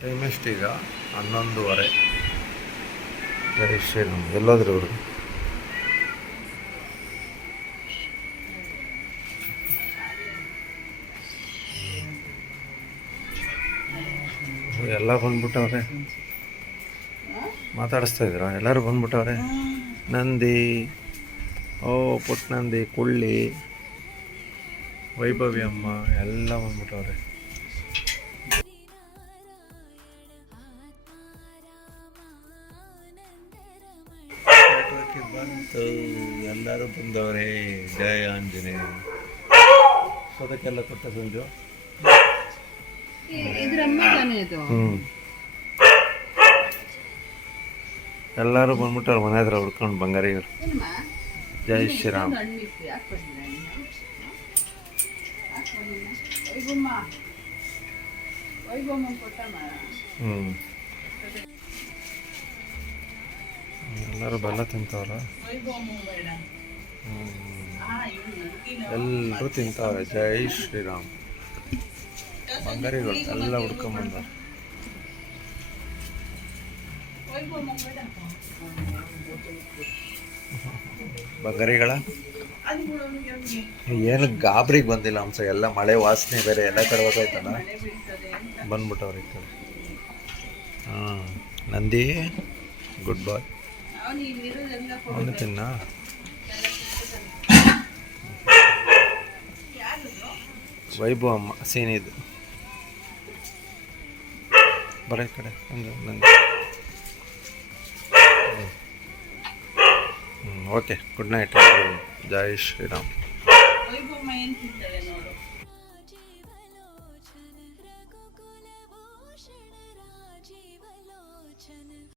Time ಎಷ್ಟೀಗ 11:30. ಜೈ ಶ್ರೀರಾಮ್. ಎಲ್ಲೋದ್ರು ಇವರು? ಎಲ್ಲ ಬಂದ್ಬಿಟ್ಟವ್ರೆ. ಮಾತಾಡಿಸ್ತಾ ಇದ್ರ? ಎಲ್ಲರೂ ಬಂದ್ಬಿಟ್ಟವ್ರೆ. ನಂದಿ, ಓ ಪುಟ್ಟ ನಂದಿ, ಕುಳ್ಳಿ, ವೈಭವಿ ಅಮ್ಮ ಎಲ್ಲ ಬಂದ್ಬಿಟ್ಟವ್ರೆ. ಬಂತು, ಎಲ್ಲರೂ ಬಂದವ್ರೆ. ಜಯ ಆಂಜನೇಯ. ಸೋದಕ್ಕೆಲ್ಲ ಕೊಟ್ಟ ಸಂಜು. ಎಲ್ಲರೂ ಬಂದ್ಬಿಟ್ಟವ್ರು ಮನೆ ಹತ್ರ ಹುಡ್ಕೊಂಡು ಬಂಗಾರಿಗಳು. ಜೈ ಶ್ರೀರಾಮ್. ಎಲ್ಲರೂ ಬೆಲ್ಲ ತಿಂತವ್ರ. ಎಲ್ಲರೂ ತಿಂತವ್ರೆ. ಜೈ ಶ್ರೀರಾಮ್. ಬಂಗಾರಿಗಳು ಎಲ್ಲ ಹುಡ್ಕೊಂಬಂದವ್ರೆ. ಬಂಗಾರಿಗಳ ಏನು ಗಾಬರಿಗೆ ಬಂದಿಲ್ಲ ಅಂಶ. ಎಲ್ಲ ಮಳೆ ವಾಸನೆ ಬೇರೆ ಎಲ್ಲ ಕಡೆ ಹೋಗ್ತಾಯ್ತಲ್ಲ, ಬಂದ್ಬಿಟ್ಟವ್ರೆ ಈ ಕಡೆ. ಹಾಂ, ನಂದಿ ಗುಡ್ ಬಾಯ್. ಅವನು ತಿನ್ನ. ವೈಭವ ಅಮ್ಮ ಸೀನಿದು. ಬರ ಈ ಕಡೆ ಹಂಗೆ ನಂದಿ. Okay, good night. ಜೈ ಶ್ರೀರಾಮ್.